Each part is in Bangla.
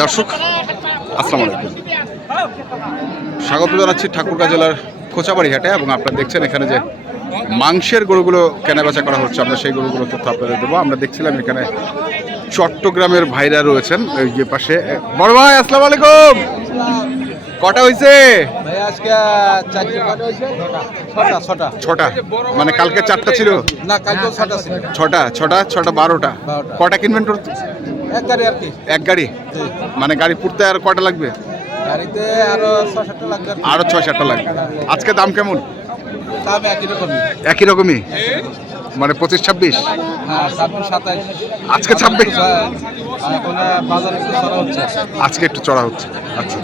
দর্শক আসসালামু আলাইকুম। স্বাগত জানাচ্ছি ঠাকুরগাঁ জেলার খোঁচাবাড়ি হাটে এবং আপনারা দেখছেন এখানে যে মাংসের গরুগুলো কেনাবেচা করা হচ্ছে। আমরা সেই গরুগুলো তথ্য আপনাদের দেবো। আমরা দেখছিলাম এখানে চট্টগ্রামের ভাইরা রয়েছেন ওই যে পাশে। বড় ভাই আসসালামু আলাইকুম। কটা হয়েছে ছটা মানে কালকে চারটা ছিল? না কালকে ছটা ছটা ছটা ছটা বারোটা। কটা কিনবেন এক গাড়ি আর কি। এক গাড়ি? মানে গাড়ি পুড়তে আর কটা লাগবে? গাড়িতে আরও ছ সাতটা লাগবে আরও ছয় সাতটা লাগবে। আজকে দাম কেমন? দাম একই রকমই। একই রকমই? মানে পঁচিশ ছাব্বিশ? হ্যাঁ আজকে ছাব্বিশ? আজকে একটু চড়া হচ্ছে। আচ্ছা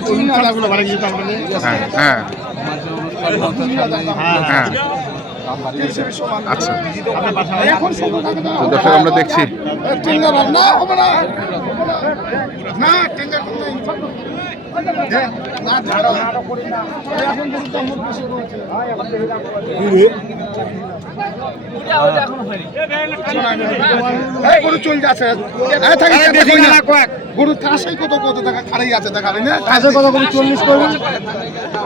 হ্যাঁ হ্যাঁ। হ্যাঁ। বাড়িয়েছে। আচ্ছা। দর্শক আমরা দেখছি। এই গরু চল যাচ্ছে। এই থাকি না গরু কাছে কত কত টাকা খাড়াই আছে দেখালি না? কাছে কত কবি চল্লিশ করবি?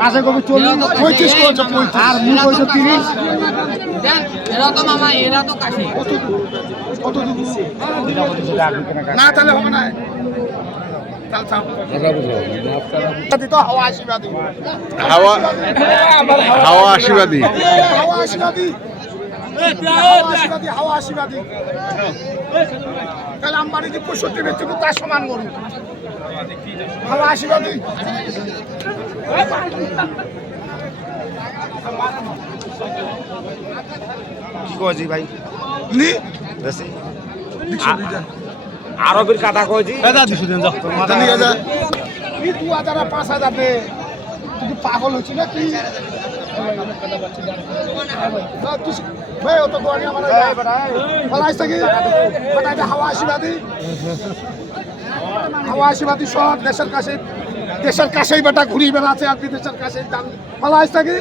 কাছে কবি চল্লিশ? পঁয়ত্রিশ করেছে পঁয়ত্রিশ আর মুখ হয়েছে তিরিশ? এরা তো মামা এরা তো কাছে। কত দেবো না তাহলে হবে না। হাওয়া আশীর্বাদী। হাওয়া হাওয়া আশীর্বাদী। হাওয়া আশীর্বাদী। হাওয়া আশীর্বাদী হাওয়া আশীর্বাদী। তাহলে আমার যে পঁয়ষট্টি ব্যক্তি তার সমান গরু হাওয়া আশীর্বাদী। কি কইছি ভাই? নি বেশি। আরবের কাটা কইছি। জানি গেছে কি দু হাজার আর পাঁচ হাজার দে। তুই কি পাগল হচ্ছি না কি না, তুই- ভাই, ও তো দোয়ানি আমার ভালো কি বেটা, হাওয়া আশীর্বাদী। হাওয়া আশীর্বাদী সব দেশের কাছে দেশের কাছেই বেটা ঘুরি বেড়াচ্ছে আর বিদেশের কাছে কি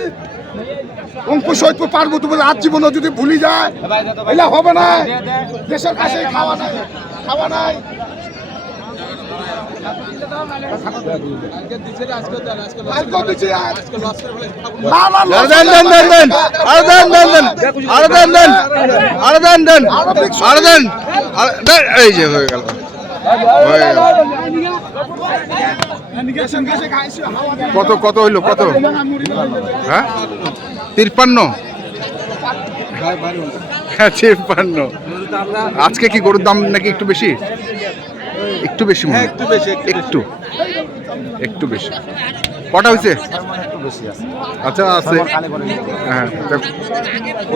অঙ্কুশ হইতে পারব তুমি আজ জীবনে যদি ভুলি যায় এলা হবে না। দেশের কাছেই খাওয়া নাই। খাওয়া নাই। এই যে হয়ে গেল। কত কত হইল কত? হ্যাঁ? তিরপান্ন। হ্যাঁ তিরপান্ন আজকে কি গরুর দাম নাকি একটু বেশি? একটু বেশি মনে একটু বেশি, একটু। একটু বেশি। কটা হয়েছে আচ্ছা আছে। হ্যাঁ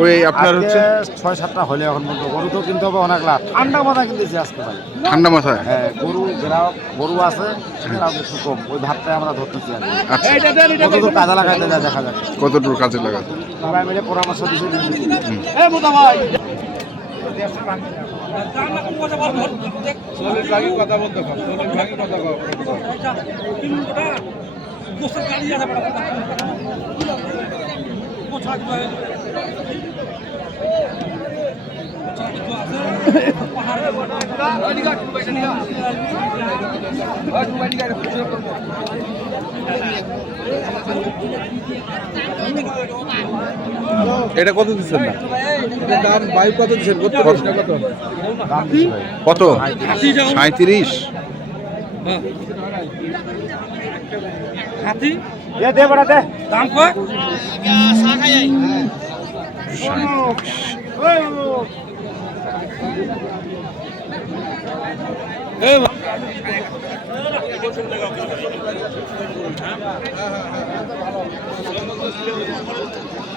ওই আপনার হচ্ছে? ছয় সাতটা হলে এখন পর্যন্ত গরু তো কিনতে হবে অনেক লাখ ঠান্ডা মাথা কিনতেছি আজকে ভাই ঠান্ডা মাথায়? হ্যাঁ গরু গ্রাহক গরু আছে গ্রাহক একটু কম। ওই ভাতটাই আমরা ধরতেছি আর আচ্ছা। কত দূর কাজে লাগাইতে যায় দেখা যায় কতটুকু কাজে লাগাতে? সবাই মিলে পরামর্শ দিচ্ছে চল্লিশ ভাগই কথা বলতে চল্লিশ ভাগই কথা কম। এটা কত দিচ্ছেন? না দাম কত দিচ্ছেন? কত? কত? সাঁত্রিশ দে দে বড়া দে। দাম তোর এই-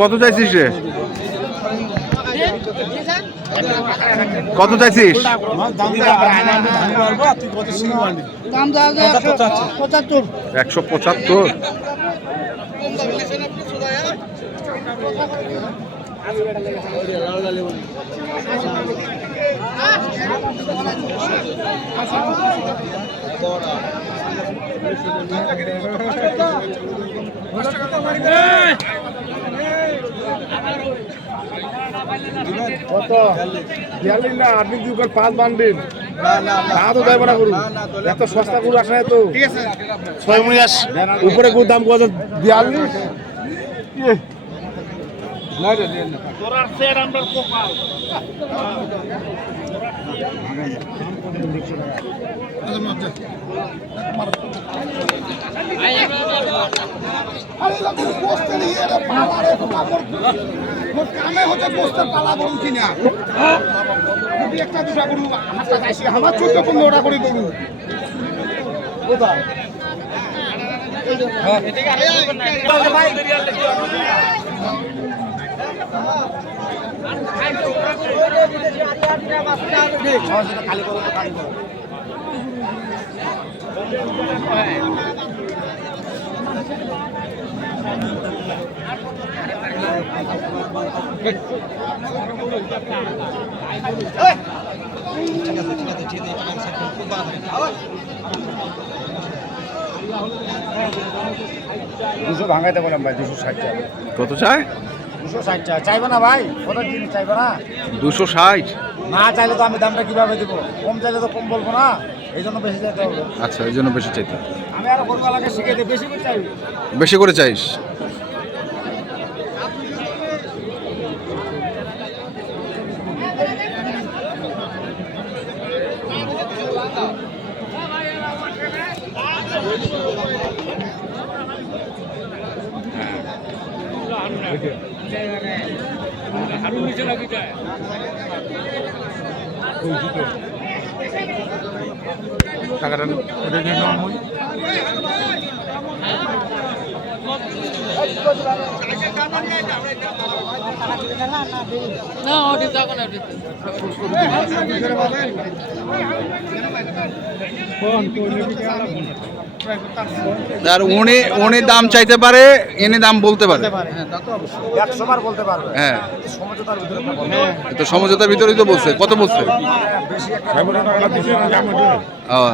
কত চাইছিস রে? কত চাইছিস? একশো পঁচাত্তর। কত বিয়াল্লিশ না আপনি কি পাঁচ বান্ডিল তা তো দেবো না। গরু এত সস্তা গরু আসে। তো ছয় আস উপরে গরুর দাম কত? বিয়াল্লিশ। ইয়ে। না রে, নে না। আরে লাগবে পোস্টে নিয়ে রে পালা রে কাপড় কামে হচ্ছে পোস্টার পালা গরু কিনা একটা দুটা আমার গরু কোথায় দুশো ভাঙাইতে বললাম ভাই দুশো ষাট কত চায়? দুশো ষাট চাইবে না ভাই? কত জিনিস চাইবে না? দুশো ষাট? না চাইলে তো আমি দামটা কীভাবে দেবো? কম চাইলে তো কম বলব না। এই জন্য বেশি চাইতে হবে। আচ্ছা এই জন্য বেশি চাইতে। আমি আরও গরুওয়ালাকে শিখে দিই বেশি করে চাইবি? বেশি করে চাইস? টাকাটা না ওটি দেখো না ওটি আর উনি উনি দাম চাইতে পারে এনে দাম বলতে পারে। হ্যাঁ। সমঝোতার ভিতরেই তো বলছে। কত বলছে? হবে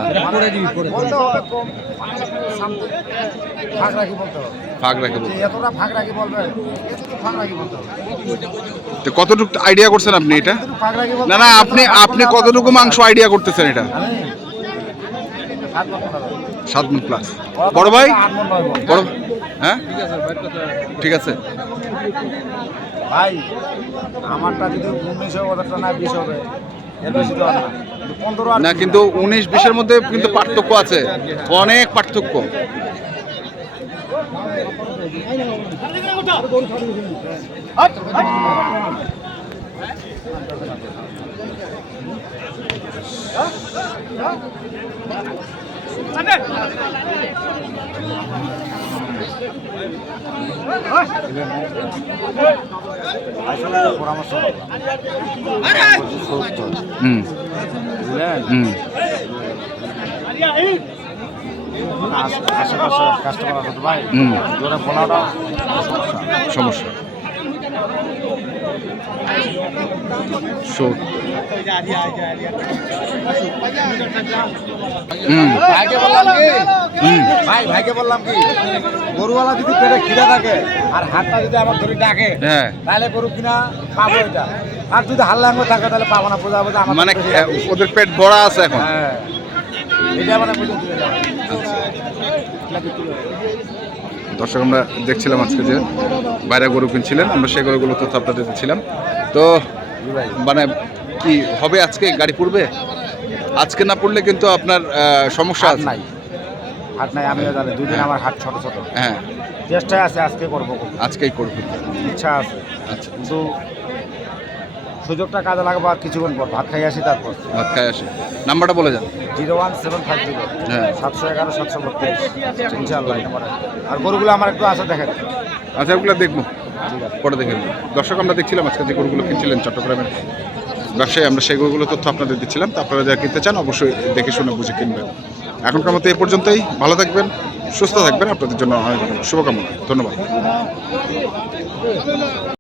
হবে হবে কতটুকু আইডিয়া করছেন আপনি এটা না না, আপনি আপনি কতটুকু মাংস আইডিয়া করতেছেন এটা সাত বছর হবে। সাত মন প্লাস বড় ভাই। বড় হ্যাঁ ঠিক আছে ভাই, আমারটা যদি উনিশ হাজারটা না বিশ হবে না কিন্তু উনিশ বিশের মধ্যে কিন্তু পার্থক্য আছে। অনেক পার্থক্য। পরামর্শ করলাম। বলছি সত্তর। হুম বুঝলেন হুম আশ- আশেপাশে কাস্টমার ভাই হুম। বলাটা সমস্যা ভাইকে বললাম কি? ভাই ভাইকে বললাম কি? গরুওয়ালা যদি পেটে খিদে থাকে আর হাতটা যদি আমার ধরে ডাকে হ্যাঁ। তাহলে গরু কিনা পাবো এটা। আর যদি হাল্লাঙ্গ থাকে তাহলে পাবো না বোঝা বোঝা আমার মানে ওদের পেট ভরা আছে এখন। হ্যাঁ। এটা মানে বুঝে দর্শক আমরা দেখছিলাম আজকে যে বাইরে গরু কিনছিলেন আমরা সেই গরুগুলো তথ্য আপনাদের দিচ্ছিলাম। তো মানে কি হবে আজকে? গাড়ি পড়বে? আজকে না পড়লে কিন্তু আপনার সমস্যা নাই। হাট নাই আমিও জানি দুই দিন আমার হাট ছোট ছোট। হ্যাঁ। চেষ্টায় আছে আজকে করব। আজকেই করব। ইচ্ছা আছে। আচ্ছা। কিন্তু সুযোগটা কাজে লাগাবো আর কিছুক্ষণ পর ভাত খাই আসি তারপর। ভাত খাই আসি। নাম্বারটা বলে যান। Zero one seven five zero. হ্যাঁ। সাতশো এগারো সাতশো বত্রিশ। নম্বরে। আর গরুগুলো আমার একটু আসে দেখেন। আচ্ছা ওগুলো দেখব। পরে দেখে। দর্শক আমরা দেখছিলাম আজকে যে গরুগুলো কিনছিলেন চট্টগ্রামের ব্যবসায়ী আমরা সেই গরুগুলো তথ্য আপনাদের দিচ্ছিলাম। তো আপনারা যারা কিনতে চান অবশ্যই দেখে শুনে বুঝে কিনবেন। এখনকার মতো এ পর্যন্তই। ভালো থাকবেন সুস্থ থাকবেন। আপনাদের জন্য অনেক শুভকামনা। ধন্যবাদ।